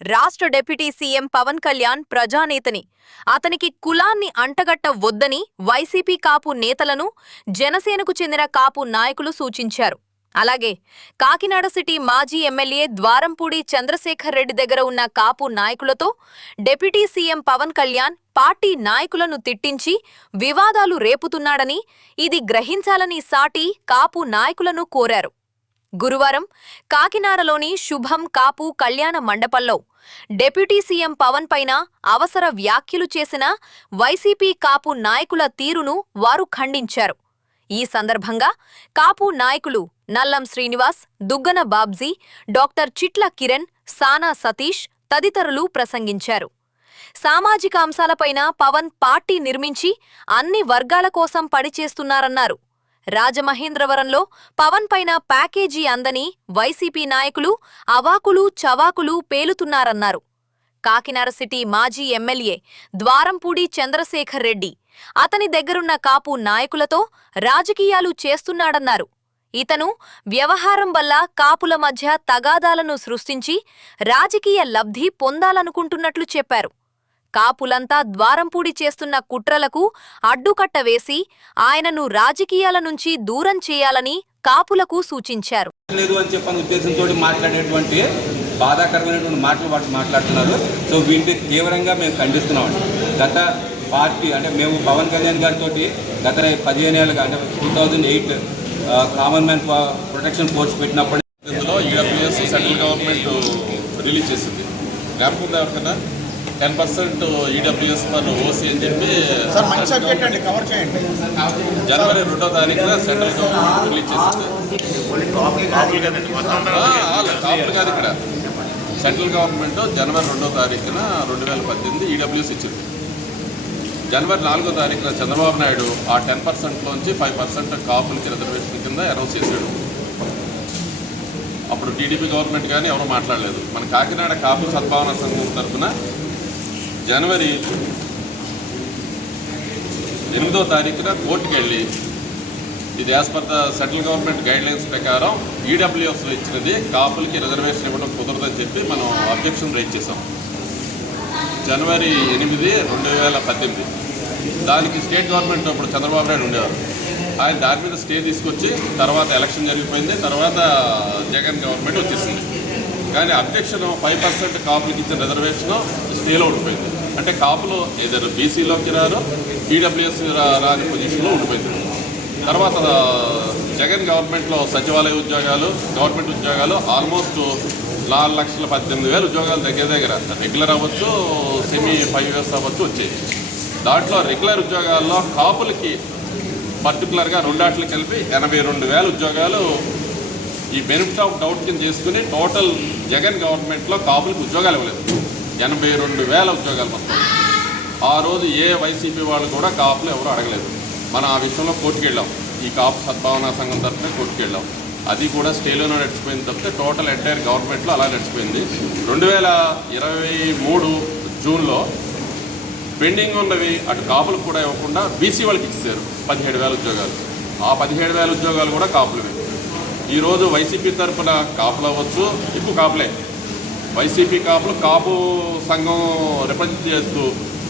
రాష్ట్ర deputy CM Pawan Kalyan ప్రజానేతని. అతనికి కులాన్ని అంటగట్టవద్దని వైసీపీ కాపు నేతలను జనసేనకు చెందిన కాపు నాయకులు సూచించారు. అలాగే కాకినాడ సిటీ మాజీ ఎమ్మెల్యే ద్వారంపూడి చంద్రశేఖర్ రెడ్డి దగ్గర ఉన్న కాపు నాయకులతో deputy CM Pawan Kalyan party నాయకులను తిట్టించి వివాదాలు రేపుతున్నాడని, ఇది గ్రహించాలని సాటి కాపు నాయకులను కోరారు. గురువారం కాకినాడలోని శుభం కాపు కళ్యాణ మండపంలో డిప్యూటీ సీఎం పవన్ పైన అవసర వ్యాఖ్యలు చేసిన వైసీపీ కాపు నాయకుల తీరును వారు ఖండించారు. ఈ సందర్భంగా కాపు నాయకులు నల్లం శ్రీనివాస్, దుగ్గన బాబ్జీ, డాక్టర్ చిట్ల కిరణ్, సానా సతీష్ తదితరులు ప్రసంగించారు. సామాజిక అంశాలపైన పవన్ పార్టీ నిర్మించి అన్ని వర్గాల కోసం పనిచేస్తున్నారన్నారు. రాజమహేంద్రవరంలో పవన్ పైన ప్యాకేజీ అందని వైసీపీ నాయకులు అవాకులు చవాకులు పేలుతున్నారన్నారు. కాకినాడ సిటీ మాజీ ఎమ్మెల్యే ద్వారంపూడి చంద్రశేఖర్ రెడ్డి అతని దగ్గరున్న కాపు నాయకులతో రాజకీయాలు చేస్తున్నాడన్నారు. ఇతను వ్యవహారం వల్ల కాపుల మధ్య తగాదాలను సృష్టించి రాజకీయ లబ్ధి పొందాలనుకుంటున్నట్లు చెప్పారు. కాపులంతా ద్వారంపూడి చేస్తున్న కుట్రలకు అడ్డుకట్ట వేసి ఆయనను రాజకీయాల నుంచి దూరం చేయాలని కాపులకు సూచించారు. బాధాకరమైనటువంటి మాటలు మాట్లాడుతున్నారు. సో వీటిని తీవ్రంగా మేము ఖండిస్తున్నాం. గత పార్టీ అంటే మేము పవన్ కళ్యాణ్ గారితో గత 15 ఏళ్ళుగా అంటే 2008 కామన్ మ్యాన్ ప్రొటెక్షన్ ఫోర్స్ పెట్టినప్పుడు ఇందులో ఈడబ్ల్యూఎస్ సెంట్రల్ గవర్నమెంట్ రిలీజ్ చేసింది. జ్ఞాపకం ఎవరికన్నా 10% ఈడబ్ల్యూఎస్ ఫర్ ఓసీ అని చెప్పి జనవరి 2వ తారీఖున సెంట్రల్ గవర్నమెంట్ రిలీజ్ చేసింది. కాపులు కాదు, ఇక్కడ సెంట్రల్ గవర్నమెంట్ జనవరి 2వ తారీఖున 2018 ఈడబ్ల్యూఎస్ ఇచ్చింది. జనవరి 4వ తారీఖున చంద్రబాబు నాయుడు ఆ 10%లోంచి 5% కాపులకి రిజర్వేషన్ కింద అనౌన్స్ చేశాడు. అప్పుడు టీడీపీ గవర్నమెంట్ కానీ ఎవరు మాట్లాడలేదు. మన కాకినాడ కాపు సద్భావన సంఘం తరఫున జనవరి 8వ తారీఖున కోర్టుకు వెళ్ళి ఇది as per the central government guidelines ప్రకారం ఈడబ్ల్యూఎస్లో ఇచ్చినది కాపులకి రిజర్వేషన్ ఇవ్వడం కుదరదని చెప్పి మనం అబ్జెక్షన్ రైజ్ చేసాం. జనవరి 8, 2018 దానికి స్టేట్ గవర్నమెంట్ అప్పుడు చంద్రబాబు నాయుడు ఉండేవారు. ఆయన దాని మీద స్టే తీసుకొచ్చి తర్వాత ఎలక్షన్ జరిగిపోయింది. తర్వాత జగన్ గవర్నమెంట్ వచ్చేసింది. కానీ అబ్జెక్షన్ 5% కాపులకి ఇచ్చిన రిజర్వేషన్ స్టేలో ఉండిపోయింది. అంటే కాపులు ఏదైనా బీసీలోకి రారు, ఈడబ్ల్యూఎస్ రాని పొజిషన్లో ఉండిపోయింది. తర్వాత జగన్ గవర్నమెంట్లో సచివాలయ ఉద్యోగాలు, గవర్నమెంట్ ఉద్యోగాలు ఆల్మోస్ట్ 4,18,000 ఉద్యోగాలు దగ్గర రెగ్యులర్ అవ్వచ్చు, సెమీ 5 years అవ్వచ్చు వచ్చాయి. దాంట్లో రెగ్యులర్ ఉద్యోగాల్లో కాపులకి పర్టికులర్గా రెండాట్లు కలిపి 82,000 ఉద్యోగాలు ఈ బెనిఫిట్ ఆఫ్ డౌట్ కింద చేసుకుని టోటల్ జగన్ గవర్నమెంట్లో కాపులకు ఉద్యోగాలు ఇవ్వలేదు. 82,000 ఉద్యోగాలు మొత్తం. ఆ రోజు ఏ వైసీపీ వాళ్ళు కూడా కాపులు ఎవరు అడగలేదు. మనం ఆ విషయంలో కోర్టుకు వెళ్ళాం. ఈ కాపు సద్భావనా సంఘం తరఫున కోర్టుకు వెళ్ళాం. అది కూడా స్టేలోనే నడిచిపోయింది తప్పితే టోటల్ ఎంటైర్ గవర్నమెంట్లో అలా నడిచిపోయింది. 2023 జూన్లో పెండింగ్ ఉన్నవి అటు కాపులకు కూడా ఇవ్వకుండా బీసీ వాళ్ళకి ఇచ్చారు 17,000 ఉద్యోగాలు. ఆ 17,000 ఉద్యోగాలు కూడా కాపులవే. ఈరోజు వైసీపీ తరఫున కాపులు అవ్వచ్చు, ఎక్కువ కాపులే. వైసీపీ కాపులు కాపు సంఘం రిప్రజెంట్ చేస్తూ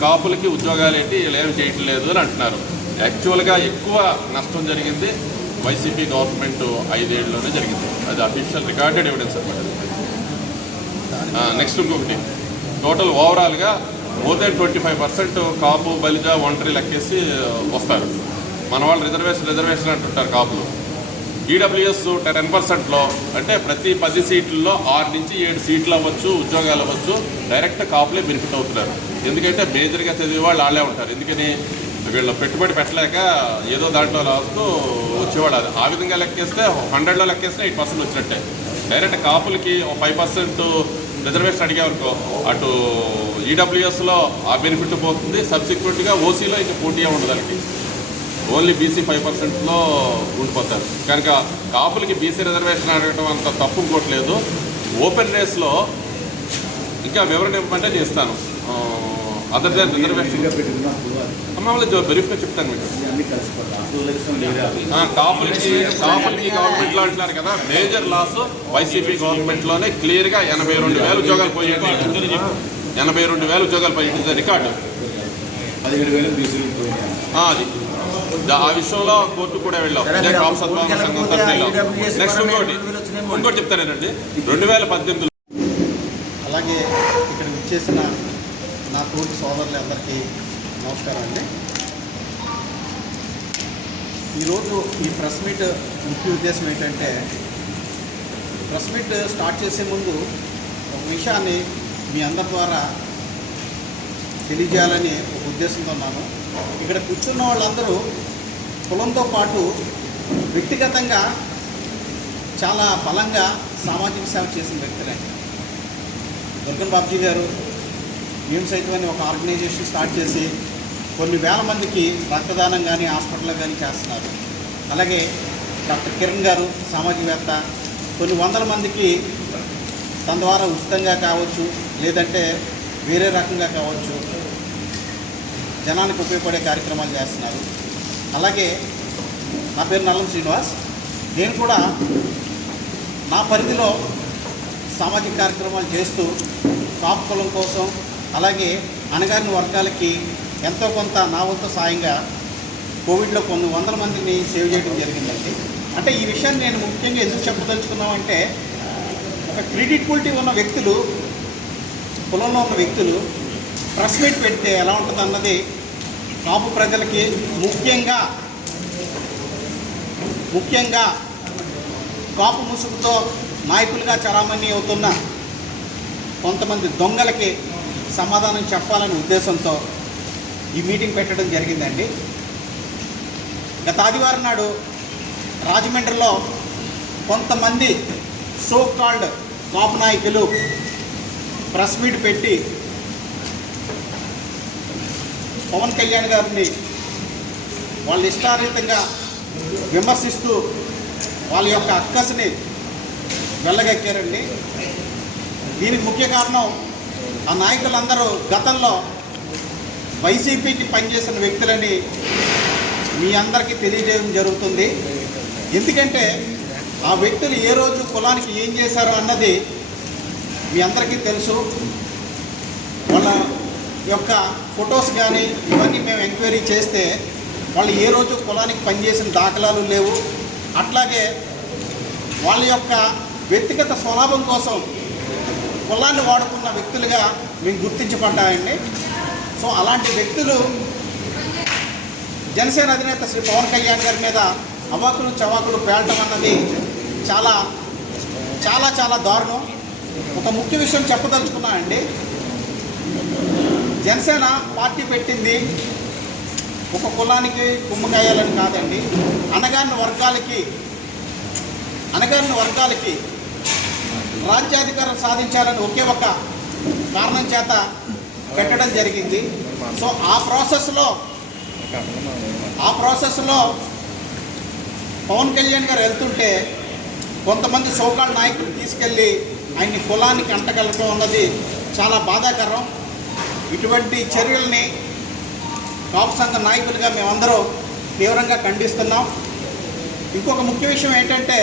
కాపులకి ఉద్యోగాలు ఏంటి ఏమి చేయట్లేదు అని అంటున్నారు. యాక్చువల్గా ఎక్కువ నష్టం జరిగింది వైసీపీ గవర్నమెంట్ 5 ఏళ్ళలోనే జరిగింది. అది అఫీషియల్ రికార్డెడ్ ఎవిడెన్స్ అనమాట. నెక్స్ట్ ఇంకొకటి, టోటల్ ఓవరాల్గా మోర్ దెన్ 25% కాపు, బలిజ, ఒంటరి లెక్కేసి వస్తారు. మన వాళ్ళు రిజర్వేషన్ అంటుంటారు కాపులు. ఈడబ్ల్యూఎస్ 10%లో అంటే ప్రతి 10 సీట్లలో 6 నుంచి 7 సీట్లు అవ్వచ్చు, ఉద్యోగాలు అవ్వచ్చు. డైరెక్ట్ కాపులే బెనిఫిట్ అవుతున్నారు. ఎందుకంటే మేజర్గా చదివే వాళ్ళు వాళ్ళే ఉంటారు. ఎందుకని వీళ్ళు పెట్టుబడి పెట్టలేక ఏదో దాంట్లో రాస్తూ వచ్చేవాడు. అది ఆ విధంగా లెక్కేస్తే 100లో లెక్కేస్తే 8% వచ్చినట్టే. డైరెక్ట్ కాపులకి 5% రిజర్వేషన్ అడిగామనుకో, అటు ఈడబ్ల్యూఎస్లో ఆ బెనిఫిట్ పోతుంది. సబ్సిక్వెంట్గా ఓసీలో ఇంకా పోటీగా ఉండదు. దానికి ఓన్లీ బీసీ 5%లో ఉండిపోతారు. కనుక కాపులకి బీసీ రిజర్వేషన్ అడగటం అంత తప్పు ఇంకోట్లేదు. ఓపెన్ రేస్లో ఇంకా వివరణ ఇవ్వమంటే చేస్తాను. అదర్ దాన్ రిజర్వేషన్ మామూలుగా బ్రీఫ్గా చెప్తాను మీకు. కాపులకి గవర్నమెంట్లో అంటున్నారు కదా, మేజర్ లాస్ వైసీపీ గవర్నమెంట్లోనే క్లియర్గా 82,000 ఉద్యోగాలు పోయాయి. 82,000 ఉద్యోగాలు పోయి రికార్డు. అది ఆ విషయంలో కోర్టు కూడా వెళ్ళాం. కాపు సద్భావన సంఘం తరఫున వెళ్ళాం. నెక్స్ట్ ఇంకోటి చెప్తానేనండి, 2018 అలాగే ఇక్కడ విచ్చేసిన నా తోటి సోదరులందరికీ నమస్కారం అండి. ఈరోజు ఈ ప్రెస్ మీట్ ముఖ్య ఉద్దేశం ఏంటంటే, ప్రెస్ మీట్ స్టార్ట్ చేసే ముందు ఒక విషయాన్ని మీ అందరి ద్వారా తెలియజేయాలని ఒక ఉద్దేశంతో ఉన్నాను. ఇక్కడ కూర్చున్న వాళ్ళందరూ కులంతో పాటు వ్యక్తిగతంగా చాలా బలంగా సామాజిక సేవ చేసిన వ్యక్తులే. దుర్గన్ బాబ్జీ గారు మేము సైతం అని ఒక ఆర్గనైజేషన్ స్టార్ట్ చేసి కొన్ని వేల మందికి రక్తదానం కానీ హాస్పిటల్లో కానీ చేస్తున్నారు. అలాగే డాక్టర్ కిరణ్ గారు సామాజికవేత్త, కొన్ని వందల మందికి తన ద్వారా ఉచితంగా కావచ్చు, లేదంటే వేరే రకంగా కావచ్చు, జనానికి ఉపయోగపడే కార్యక్రమాలు చేస్తున్నారు. అలాగే నా పేరు నల్లం శ్రీనివాస్. నేను కూడా నా పరిధిలో సామాజిక కార్యక్రమాలు చేస్తూ కాపు కులం కోసం, అలాగే అణగారిన వర్గాలకి ఎంతో కొంత నా వంతు సాయంగా కోవిడ్లో కొన్ని వందల మందిని సేవ్ చేయడం జరిగిందండి. అంటే ఈ విషయాన్ని నేను ముఖ్యంగా ఎందుకు చెప్పదలుచుకున్నామంటే, ఒక క్రెడిట్బిలిటీ ఉన్న వ్యక్తులు, కులంలో ఉన్న వ్యక్తులు ప్రెస్ మీట్ పెడితే ఎలా ఉంటుంది అన్నది కాపు ప్రజలకి, ముఖ్యంగా కాపు ముసుగుతో నాయకులుగా చలామణి అవుతున్న కొంతమంది దొంగలకి సమాధానం చెప్పాలనే ఉద్దేశంతో ఈ మీటింగ్ పెట్టడం జరిగిందండి. గత ఆదివారం నాడు రాజమండ్రిలో కొంతమంది సో కాల్డ్ కాపు నాయకులు ప్రెస్ మీట్ పెట్టి పవన్ కళ్యాణ్ గారిని వాళ్ళ ఇష్టారీతంగా విమర్శిస్తూ వాళ్ళ యొక్క అక్కసుని వెళ్ళగక్కారండి. దీనికి ముఖ్య కారణం, ఆ నాయకులందరూ గతంలో వైసీపీకి పనిచేసిన వ్యక్తులని మీ అందరికీ తెలియజేయడం జరుగుతుంది. ఎందుకంటే ఆ వ్యక్తులు ఏ రోజు కులానికి ఏం చేశారు అన్నది మీ అందరికీ తెలుసు. వాళ్ళ యొక్క ఫొటోస్ కానీ ఇవన్నీ మేము ఎంక్వైరీ చేస్తే వాళ్ళు ఏ రోజు కులానికి పనిచేసిన దాఖలాలు లేవు. అట్లాగే వాళ్ళ యొక్క వ్యక్తిగత స్వలాభం కోసం కులాన్ని వాడుకున్న వ్యక్తులుగా మేము గుర్తించబడ్డాయండి. సో అలాంటి వ్యక్తులు జనసేన అధినేత శ్రీ పవన్ కళ్యాణ్ గారి మీద అవాకులు చవాకులు పేలటం అన్నది చాలా చాలా చాలా దారుణం. ఒక ముఖ్య విషయం చెప్పదలుచుకున్నానండి. జనసేన పార్టీ పెట్టింది ఒక కులానికి కుమ్మకాయాలని కాదండి, అణగారిన వర్గాలకి రాజ్యాధికారం సాధించాలని ఒకే ఒక కారణం చేత పెట్టడం జరిగింది. సో ఆ ప్రాసెస్లో పవన్ కళ్యాణ్ గారు వెళ్తుంటే కొంతమంది సోకాల్ నాయకులు తీసుకెళ్ళి ఆయన్ని కులానికి అంటగలపడం అన్నది చాలా బాధాకరం. ఇటువంటి చర్యల్ని కాపు సంఘ నాయకులుగా మేమందరం తీవ్రంగా ఖండిస్తున్నాం. ఇంకొక ముఖ్య విషయం ఏంటంటే,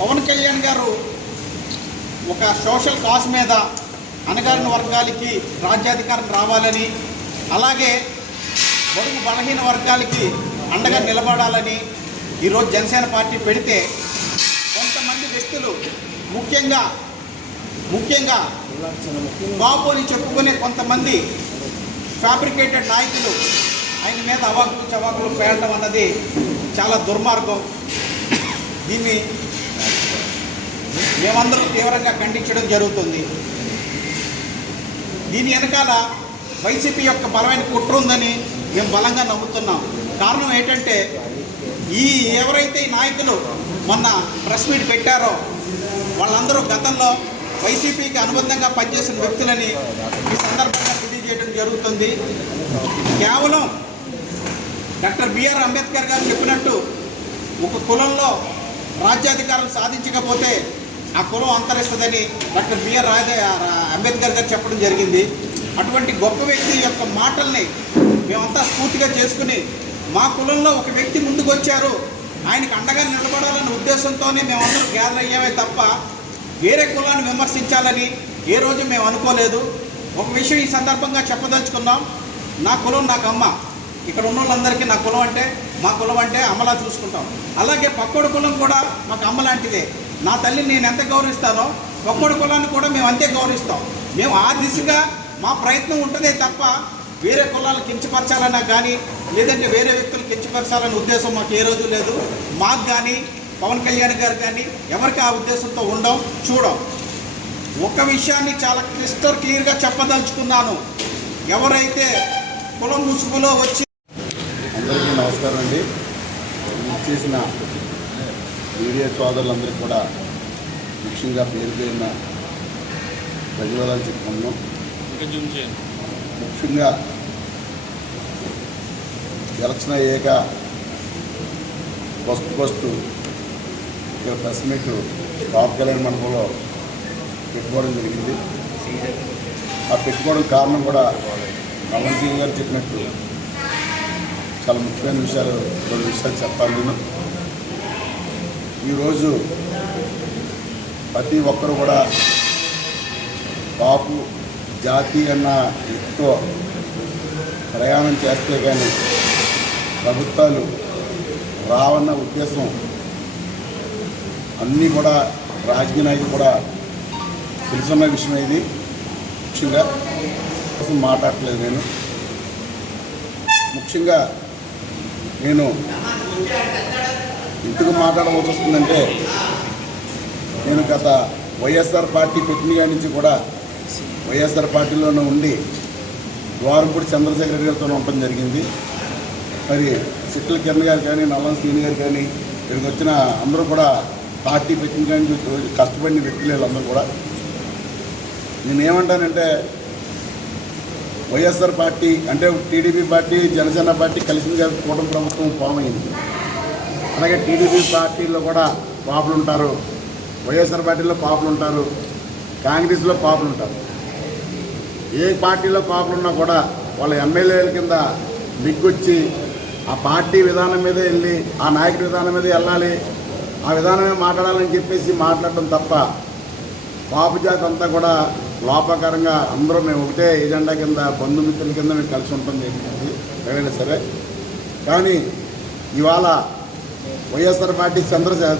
పవన్ కళ్యాణ్ గారు ఒక సోషల్ కాజ్ మీద అణగారిన వర్గాలకి రాజ్యాధికారం రావాలని, అలాగే బడుగు బలహీన వర్గాలకి అండగా నిలబడాలని ఈరోజు జనసేన పార్టీ పెడితే, కొంతమంది వ్యక్తులు ముఖ్యంగా కాపు అని చెప్పుకునే కొంతమంది ఫ్యాబ్రికేటెడ్ నాయకులు ఆయన మీద అవాకులు చవాకులు పేయడం అన్నది చాలా దుర్మార్గం. దీన్ని మేమందరం తీవ్రంగా ఖండించడం జరుగుతుంది. దీని వెనకాల వైసీపీ యొక్క బలమైన కుట్ర ఉందని మేము బలంగా నమ్ముతున్నాం. కారణం ఏంటంటే, ఎవరైతే ఈ నాయకులు మొన్న ప్రెస్ మీట్ పెట్టారో వాళ్ళందరూ గతంలో వైసీపీకి అనుబంధంగా పనిచేసిన వ్యక్తులని ఈ సందర్భంగా తెలియజేయడం జరుగుతుంది. కేవలం డాక్టర్ బిఆర్ అంబేద్కర్ గారు చెప్పినట్టు ఒక కులంలో రాజ్యాధికారం సాధించకపోతే ఆ కులం అంతరిస్తుందని డాక్టర్ బిఆర్ అంబేద్కర్ గారు చెప్పడం జరిగింది. అటువంటి గొప్ప వ్యక్తి యొక్క మాటల్ని మేమంతా స్ఫూర్తిగా చేసుకుని మా కులంలో ఒక వ్యక్తి ముందుకు వచ్చారు, ఆయనకు అండగా నిలబడాలనే ఉద్దేశంతోనే మేమందరం గ్యాదర్ అయ్యామే తప్ప వేరే కులాన్ని విమర్శించాలని ఏ రోజు మేము అనుకోలేదు. ఒక విషయం ఈ సందర్భంగా చెప్పదలుచుకున్నాం. నా కులం నాకు అమ్మ. ఇక్కడ ఉన్న వాళ్ళందరికీ నా కులం అంటే మా కులం అంటే అమ్మలా చూసుకుంటాం. అలాగే పక్కోడి కులం కూడా మాకు అమ్మ లాంటిదే. నా తల్లిని నేను ఎంత గౌరవిస్తానో పక్కోడి కులాన్ని కూడా మేము అంతే గౌరవిస్తాం. మేము ఆ దిశగా మా ప్రయత్నం ఉంటుందే తప్ప వేరే కులాలను కించపరచాలన్నా కానీ లేదంటే వేరే వ్యక్తులు కించపరచాలనే ఉద్దేశం మాకు ఏ రోజు లేదు. మాకు కానీ పవన్ కళ్యాణ్ గారు కానీ ఎవరికి ఆ ఉద్దేశంతో ఉండం చూడం. ఒక విషయాన్ని చాలా క్లియర్గా చెప్పదలుచుకున్నాను. ఎవరైతే కులం ముసుగులో వచ్చి అందరికీ నమస్కారం అండి. చేసిన మీడియా సోదరులందరికీ కూడా ముఖ్యంగా పేరు పేరున ధన్యవాదాలు చెప్పుకున్నాం. ముఖ్యంగా ఎలక్షన్ అయ్యాక ఫస్ట్ ఇక్కడ ప్రెస్ మీట్ బాబు కళ్యాణ్ మండపంలో పెట్టుకోవడం జరిగింది. ఆ పెట్టుకోవడం కారణం కూడా నల్లం సింగ్ గారు చెప్పినట్టు చాలా ముఖ్యమైన విషయాలు, 2 విషయాలు చెప్పాలి. నేను ఈరోజు ప్రతి ఒక్కరు కూడా కాపు జాతి అన్న ఎక్కువ ప్రయాణం చేస్తే కానీ ప్రభుత్వాలు రావన్న ఉద్దేశం అన్నీ కూడా రాజకీయ నాయకులు కూడా తెలుసున్న విషయం. ఇది ముఖ్యంగా మాట్లాడట్లేదు. నేను ముఖ్యంగా నేను ఎందుకు మాట్లాడవలసి వస్తుందంటే, నేను గత వైఎస్ఆర్ పార్టీ పెట్టిన కాడి నుంచి కూడా వైఎస్ఆర్ పార్టీలోనే ఉండి ద్వారంపూడి చంద్రశేఖర్ గారితో ఉండటం జరిగింది. మరి సిట్ల కిరణ్ గారు కానీ నల్లం శ్రీని గారు కానీ ఇక్కడికి వచ్చిన అందరూ కూడా పార్టీ పెట్టిన కానీ కష్టపడిన వ్యక్తులు వీళ్ళందరూ కూడా. నేనేమంటానంటే, వైఎస్ఆర్ పార్టీ అంటే టీడీపీ పార్టీ జనసేన పార్టీ కలిసింది కాదు, కూటమి ప్రభుత్వం ఫామ్ అయింది. అలాగే టీడీపీ పార్టీలో కూడా పాపులు ఉంటారు, వైఎస్ఆర్ పార్టీలో పాపులు ఉంటారు, కాంగ్రెస్లో పాపులు ఉంటారు. ఏ పార్టీలో పాపులు ఉన్నా కూడా వాళ్ళ ఎమ్మెల్యేల కింద దిగ్గొచ్చి ఆ పార్టీ విధానం మీదే వెళ్ళి ఆ నాయకుడి విధానం మీదే వెళ్ళాలి, ఆ విధానమే మాట్లాడాలని చెప్పేసి మాట్లాడటం తప్ప పాపు జాతి అంతా కూడా లోపకరంగా అందరూ మేము ఒకటే ఎజెండా కింద బంధుమిత్రుల కింద మేము కలిసి ఉంటాం జరిగింది ఏదైనా సరే. కానీ ఇవాళ వైఎస్ఆర్ పార్టీ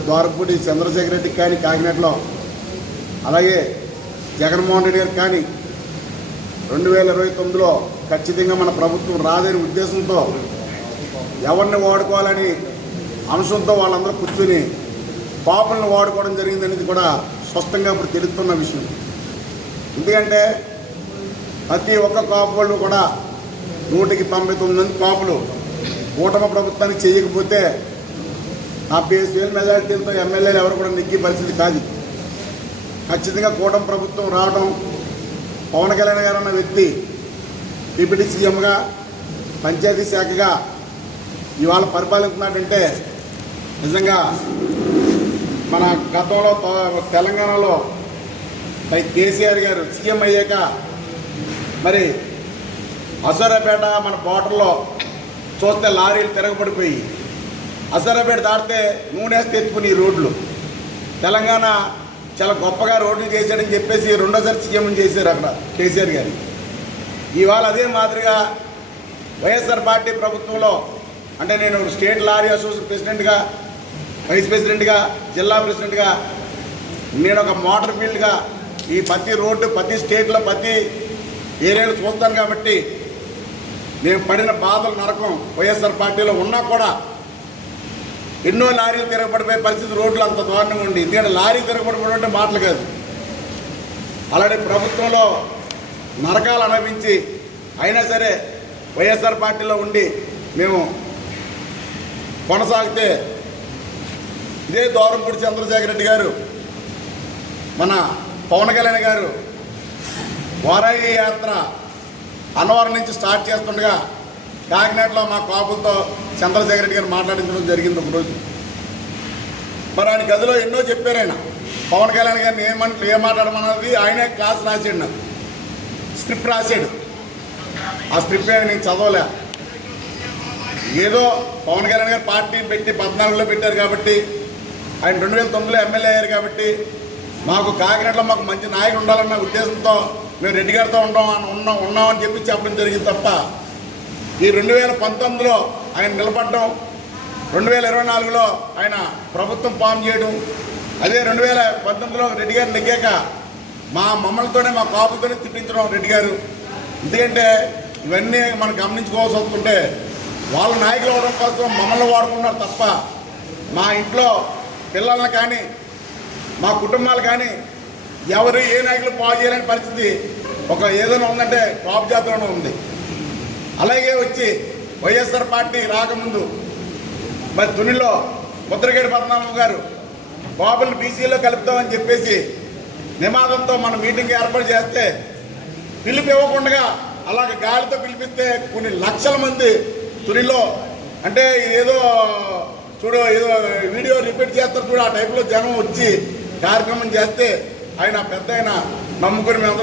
ద్వారపూడి చంద్రశేఖర్ రెడ్డికి కానీ కాకినాడలో, అలాగే జగన్మోహన్ రెడ్డి గారికి కానీ 2029లో ఖచ్చితంగా మన ప్రభుత్వం రాదని ఉద్దేశంతో ఎవరిని వాడుకోవాలని అంశంతో వాళ్ళందరూ కూర్చుని పాపులను వాడుకోవడం జరిగిందనేది కూడా స్పష్టంగా ఇప్పుడు తెలుస్తున్న విషయం. ఎందుకంటే ప్రతి ఒక్క కాపు వాళ్ళు కూడా 199 మంది కాపులు కూటమి ప్రభుత్వానికి చేయకపోతే 75,000 మెజారిటీలతో ఎమ్మెల్యేలు ఎవరు కూడా నెగ్గే పరిస్థితి కాదు. ఖచ్చితంగా కూటమి ప్రభుత్వం రావడం, పవన్ కళ్యాణ్ గారు అన్న వ్యక్తి డిప్యూటీ సీఎంగా పంచాయతీ శాఖగా ఇవాళ పరిపాలిస్తున్నాడంటే నిజంగా మన గతంలో తెలంగాణలో కేసీఆర్ గారు సీఎం అయ్యాక మరి అసూరాపేట మన బోర్డర్లో చూస్తే లారీలు తిరగబడిపోయి అసూరాపేట దాటితే నూనెస్తే ఎత్తుకుని రోడ్లు. తెలంగాణ చాలా గొప్పగా రోడ్లు చేశాడని చెప్పేసి 2వ సీఎం చేశారు అక్కడ కేసీఆర్ గారు. ఇవాళ అదే మాదిరిగా వైఎస్ఆర్ పార్టీ ప్రభుత్వంలో అంటే నేను స్టేట్ లారీ అసోసియేషన్ ప్రెసిడెంట్గా, వైస్ ప్రెసిడెంట్గా, జిల్లా ప్రెసిడెంట్గా, నేను ఒక మోటార్ ఫీల్డ్గా ఈ ప్రతి రోడ్డు ప్రతి స్టేట్లో ప్రతి ఏరియాలో చూస్తాను. కాబట్టి నేను పడిన బాధలు నరకం వైఎస్ఆర్ పార్టీలో ఉన్నా కూడా ఎన్నో లారీలు తిరగబడిపోయే పరిస్థితి రోడ్లు అంత దారుణంగా ఉండి, ఎందుకంటే లారీ తిరగబడిపోవడం అంటే మాటలు కాదు. అలాంటి ప్రభుత్వంలో నరకాలు అనుభవించి అయినా సరే వైఎస్ఆర్ పార్టీలో ఉండి మేము కొనసాగితే ఇదే ద్వారంపూడి చంద్రశేఖర్ రెడ్డి గారు మన పవన్ కళ్యాణ్ గారు వారాహి యాత్ర అన్నవరం నుంచి స్టార్ట్ చేస్తుండగా కాకినాడలో మా కాపులతో చంద్రశేఖర్ రెడ్డి గారు మాట్లాడించడం జరిగింది ఒకరోజు. మరి ఆయన గదిలో ఎన్నో చెప్పారు. ఆయన పవన్ కళ్యాణ్ గారిని ఏం మాట్లాడమన్నది ఆయనే క్లాస్ రాసాడు, నాకు స్క్రిప్ట్ రాశాడు. ఆ స్క్రిప్ట్ ఏమి నేను చదవలే. ఏదో పవన్ కళ్యాణ్ గారు పార్టీ పెట్టి 14లో పెట్టారు కాబట్టి, ఆయన 2009లో ఎమ్మెల్యే అయ్యారు కాబట్టి, మాకు కాకినాడలో మాకు మంచి నాయకుడు ఉండాలన్న ఉద్దేశంతో మేము రెడ్డి గారితో ఉన్నామని చెప్పి చెప్పడం జరిగింది తప్ప, ఈ 2019లో ఆయన నిలబడడం, 2024లో ఆయన ప్రభుత్వం ఫామ్ చేయడం, అదే 2019లో రెడ్డి గారు నెగ్గాక మమ్మల్నితోనే మా కాపులతోనే తిప్పించడం రెడ్డి గారు. ఎందుకంటే ఇవన్నీ మనం గమనించుకోవాల్సి వస్తుంటే వాళ్ళ నాయకులు అవడం కోసం మమ్మల్ని వాడుకున్నారు తప్ప మా ఇంట్లో పిల్లల్ని కానీ మా కుటుంబాలు కానీ ఎవరు ఏ నాయకులు బాగు చేయలేని పరిస్థితి ఒక ఏదైనా ఉందంటే కాపు జాతిలోనే ఉంది. అలాగే వచ్చి వైఎస్ఆర్ పార్టీ రాకముందు మరి తునిలో ముద్రగేడి పద్మనాభం గారు కాపులు బీసీలో కలుపుతామని చెప్పేసి నినాదంతో మన మీటింగ్ ఏర్పాటు చేస్తే పిలుపు ఇవ్వకుండా అలాగే గాలితో పిలిపిస్తే కొన్ని లక్షల మంది తునిలో, అంటే ఏదో చూడు ఏదో వీడియో రిపీట్ చేస్తారు చూడు, ఆ టైప్లో జనం వచ్చి కార్యక్రమం చేస్తే ఆయన పెద్ద ఆయన నమ్ముకొని మేము